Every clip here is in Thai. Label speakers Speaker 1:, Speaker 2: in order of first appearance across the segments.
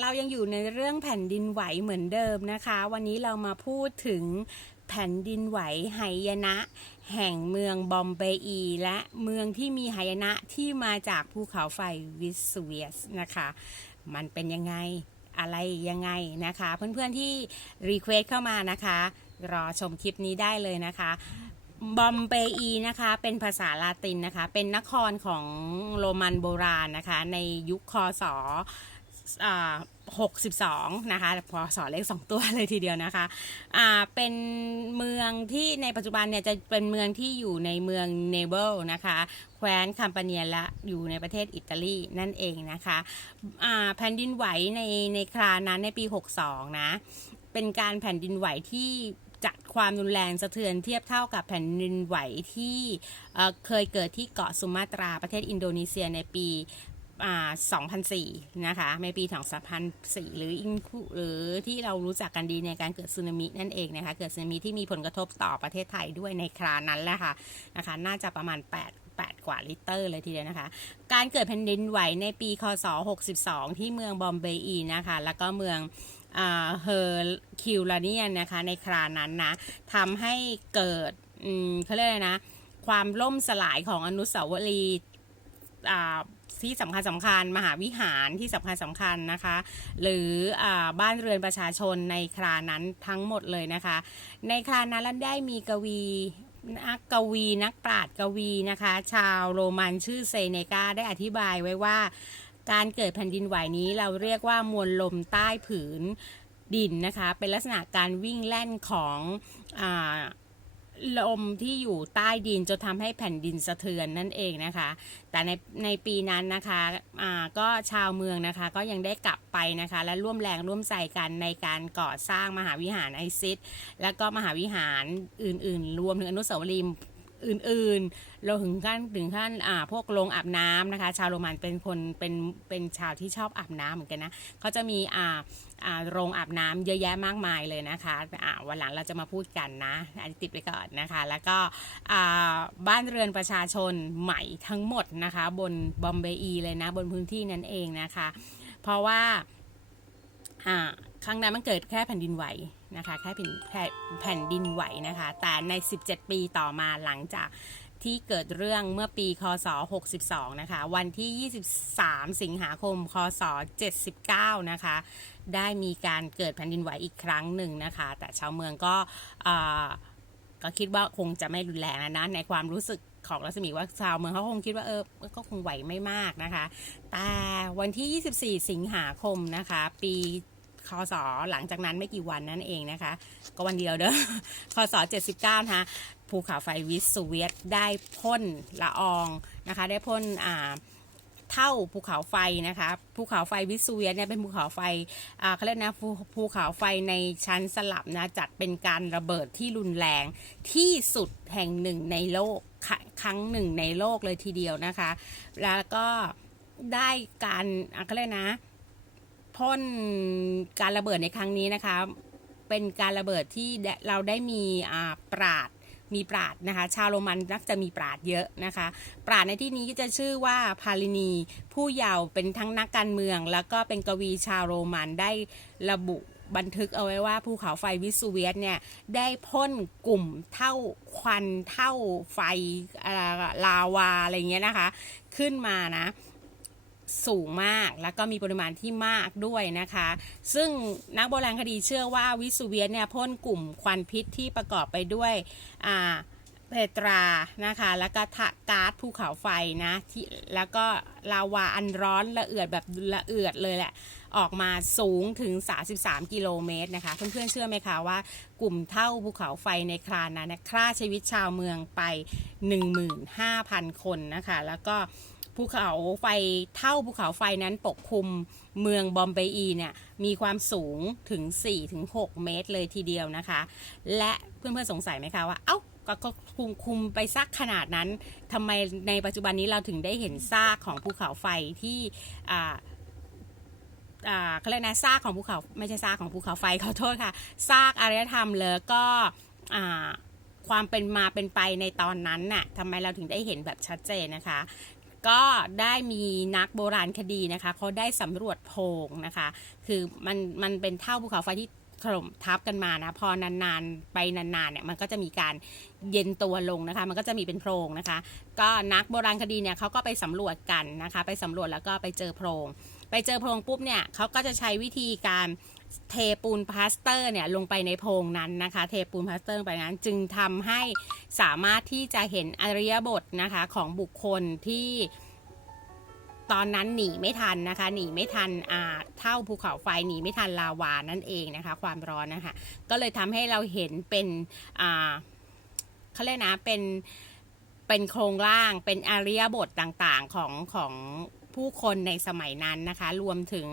Speaker 1: เรายังอยู่ในเรื่องแผ่นดินไหวเหมือนเดิมนะคะ วันนี้เรามาพูดถึงแผ่นดินไหวไหยนะ แห่งเมืองบอมเบอี และเมืองที่มีไหยนะที่มาจากภูเขาไฟวิสเวียสนะคะ มันเป็นยังไงอะไรยังไงนะคะ เพื่อนๆที่รีเควสเข้ามานะคะ รอชมคลิปนี้ได้เลยนะคะบอมเบอีนะคะเป็นภาษาลาตินนะคะ เป็นนครของโรมันโบราณนะคะ ในยุคคศ 62 นะคะพอสอเลข 2 ตัวเลยทีเดียวนะคะอ่าเป็นเมืองที่ในปัจจุบันเนี่ยจะเป็นเมืองที่อยู่ในเมืองเนเบิลนะคะแคว้นคัมปาเนียและอยู่ในประเทศอิตาลีนั่นเองนะคะอ่าแผ่นดินไหวในในครานั้นในปี 62 นะ เป็นการแผ่นดินไหวที่จัดความรุนแรงสะเทือนเทียบเท่ากับแผ่นดินไหวที่เเคยเกิดที่เกาะสุมาตราประเทศอินโดนีเซียในปี 2004 นะคะในปี2004 หรืออินคุหรือที่เรารู้จักกันดีในการเกิดสึนามินั่นเองนะคะ เกิดสึนามิที่มีผลกระทบต่อประเทศไทยด้วยในครานั้นแหละค่ะนะคะ น่าจะประมาณ 8 8 กว่าลิตรเลยทีเดียวนะคะ การเกิดแผ่นดินไหวในปีคศ 62 ที่เมืองบอมเบอีนะคะ แล้วก็เมืองเฮอร์คิวลาเนียนนะคะ ในครานั้นนะทำให้เกิดอืมเขาเรียกอะไรนะ ความล่มสลายของอนุสาวรีย์อ่า ที่สำคัญสำคัญมหาวิหารที่สำคัญสำคัญนะคะ หรืออบ้านเรือนประชาชนในครานั้นทั้งหมดเลยนะคะ ในครานั้นได้มีกวีนักกวีนักปราชญ์กวีนะคะ ชาวโรมันชื่อเซเนกาได้อธิบายไว้ว่า การเกิดแผ่นดินไหวนี้เราเรียกว่ามวลลมใต้ผืนดินนะคะ เป็นลักษณะการวิ่งแล่นของอ ลมที่อยู่ใต้ดินจนทำให้แผ่นดินสะเทือนนั่นเองนะคะ แต่ในในปีนั้นนะคะอ่าก็ชาวเมืองนะคะก็ยังได้กลับไปนะคะ และร่วมแรงร่วมใจกันในการก่อสร้างมหาวิหารไอซิสและก็มหาวิหารอื่น ๆ รวมถึงอนุสาวรีย์ อื่นๆ เราถึงขั้นถึงขั้นอ่าพวกโรงอาบน้ำนะคะ ชาวโรมันเป็นคนเป็นเป็นชาวที่ชอบอาบน้ำเหมือนกันนะเขาจะมีอ่าอ่าโรงอาบน้ำเยอะแยะมากมายเลยนะคะอ่าวันหลังเราจะมาพูดกันนะอันนี้ติดไว้ก่อนนะคะ แล้วก็อ่าบ้านเรือนประชาชนใหม่ทั้งหมดนะคะ บนบอมเบอีเลยนะบนพื้นที่นั้นเองนะคะ เพราะว่าอ่า ครั้งนั้นมันเกิดแค่แผ่นดินไหวนะคะแค่แผ่นแผ่นดินไหวนะคะ แต่ใน 17 ปีต่อมาหลังจากที่เกิดเรื่องเมื่อปี คศ 62 นะคะ วันที่ 23 สิงหาคม คศ 79 นะคะ ได้มีการเกิดแผ่นดินไหวอีกครั้งหนึ่งนะคะ แต่ชาวเมืองก็อ่าก็คิดว่าคงจะไม่รุนแรงนะนะ ในความรู้สึกของรัศมีว่าชาวเมืองเขาคงคิดว่าเออ ก็คงไหวไม่มากนะคะ แต่วันที่ 24 สิงหาคมนะคะ ปี คศหลังจากนั้นไม่กี่วันนั่นเองนะคะ ก็วันเดียวเด้อคศ79นะคะภูเขาไฟวิสเวียตได้พ่นละอองนะคะ ได้พ่นอ่าเท่าภูเขาไฟนะคะภูเขาไฟวิสเวียตเนี่ยเป็นภูเขาไฟอ่าเขาเรียกนะภูเขาไฟในชั้นสลับนะจัดเป็นการระเบิดที่รุนแรงที่สุดแห่งหนึ่งในโลกครั้งหนึ่งในโลกเลยทีเดียวนะคะ แล้วก็ได้การเขาเรียกนะ พ่นการระเบิดในครั้งนี้นะคะ เป็นการระเบิดที่เราได้มีอ่าปราดมีปราดนะคะ ชาวโรมันนักจะมีปราดเยอะนะคะ ปราดในที่นี้ก็จะชื่อว่าพาลินี ผู้เยาว์เป็นทั้งนักการเมือง แล้วก็เป็นกวีชาวโรมันได้ระบุบันทึกเอาไว้ว่าภูเขาไฟวิสูเวียสเนี่ยได้พ่นกลุ่มเท่าควันเท่าไฟลาวาอะไรเงี้ยนะคะ ขึ้นมานะ สูงมาก แล้วก็มีปริมาณที่มากด้วยนะคะ ซึ่งนักโบราณคดีเชื่อว่าวิสูเวียสเนี่ยพ่นกลุ่มควันพิษที่ประกอบไปด้วยอ่าเพตรานะคะ แล้วก็ทะก๊าซภูเขาไฟนะที่แล้วก็ลาวาอันร้อนละเอือดแบบละเอือดเลยแหละ ออกมาสูงถึง 33 กิโลเมตรนะคะ เพื่อนๆเชื่อไหมคะว่ากลุ่มเท่าภูเขาไฟในครานนั้นฆ่าชีวิตชาวเมืองไป 15,000 คนนะคะ แล้วก็ ภูเขาไฟเท่าภูเขาไฟนั้นปกคลุมเมืองบอมเบอีเนี่ยมีความสูงถึง 4-6 เมตรเลยทีเดียวนะคะ และเพื่อนๆสงสัยไหมคะว่า เอ้าก็คุมคุมไปซักขนาดนั้นทำไมในปัจจุบันนี้เราถึงได้เห็นซากของภูเขาไฟที่อ่าอ่าเขาเรียกนะซากของภูเขาไม่ใช่ซากของภูเขาไฟขอโทษค่ะซากอารยธรรมแล้วก็อ่าความเป็นมาเป็นไปในตอนนั้นน่ะทำไมเราถึงได้เห็นแบบชัดเจนนะคะ ก็ได้มีนักโบราณคดีนะคะเขาได้สำรวจโพรงนะคะ คือมันมันเป็นเท่าภูเขาไฟที่ถล่มทับกันมานะพอนานๆไปนานๆเนี่ยมันก็จะมีการเย็นตัวลงนะคะ มันก็จะมีเป็นโพรงนะคะ ก็นักโบราณคดีเนี่ยเขาก็ไปสำรวจกันนะคะ ไปสำรวจแล้วก็ไปเจอโพรง ไปเจอโพรงปุ๊บเนี่ยเขาก็จะใช้วิธีการ เทปูนพลาสเตอร์เนี่ยลงไปในโพรงนั้นนะคะ เทปูนพลาสเตอร์ไปนั้นจึงทำให้สามารถที่จะเห็นอริยบทนะคะของบุคคลที่ตอนนั้นหนีไม่ทันนะคะ หนีไม่ทันอาเท่าภูเขาไฟหนีไม่ทันลาวานั่นเองนะคะ ความร้อนนะคะ ก็เลยทำให้เราเห็นเป็นอ่าเขาเรียกนะเป็นเป็นโครงร่างเป็นอริยบทต่างๆของของ ผู้คนในสมัยนั้นนะคะ รวมถึง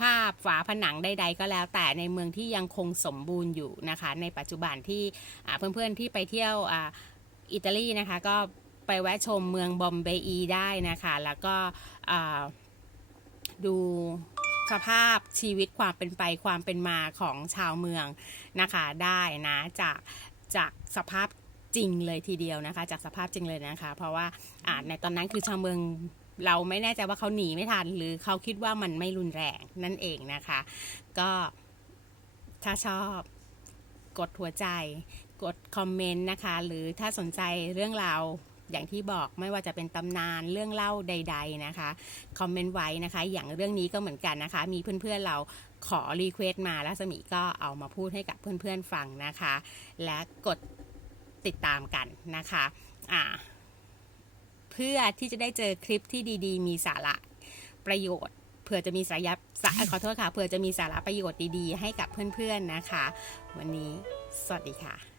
Speaker 1: ภาพฝาผนังใด ๆ ก็แล้วแต่ในเมืองที่ยังคงสมบูรณ์อยู่นะคะ ในปัจจุบันที่เพื่อนๆที่ไปเที่ยวอ,อิตาลีนะคะ ก็ไปแวะชมเมืองบอมเบอีได้นะคะ แล้วก็ดูสภาพชีวิตความเป็นไปความเป็นมาของชาวเมืองนะคะได้นะจากจากสภาพจริงเลยทีเดียวนะคะ จากสภาพจริงเลยนะคะ เพราะว่าในตอนนั้นคือชาวเมือง เราไม่แน่ใจว่าเขาหนีไม่ทัน หรือเขาคิดว่ามันไม่รุนแรงนั่นเองนะคะ ก็ถ้าชอบกดหัวใจ กดคอมเมนต์นะคะ หรือถ้าสนใจเรื่องราวอย่างที่บอกไม่ว่าจะเป็นตำนานเรื่องเล่าใด ๆนะคะคอมเมนต์ไว้นะคะ อย่างเรื่องนี้ก็เหมือนกันนะคะ มีเพื่อนๆเราขอรีเควสต์มาแล้วสมีก็เอามาพูดให้กับเพื่อนๆฟังนะคะ และกดติดตามกันนะคะ อ่า เพื่อที่จะได้เจอคลิปที่ดีๆ มีสาระประโยชน์เผื่อจะมีสาระสาขอโทษค่ะเผื่อจะมีสาระประโยชน์ดีๆ ให้กับเพื่อนๆนะคะ วันนี้สวัสดีค่ะ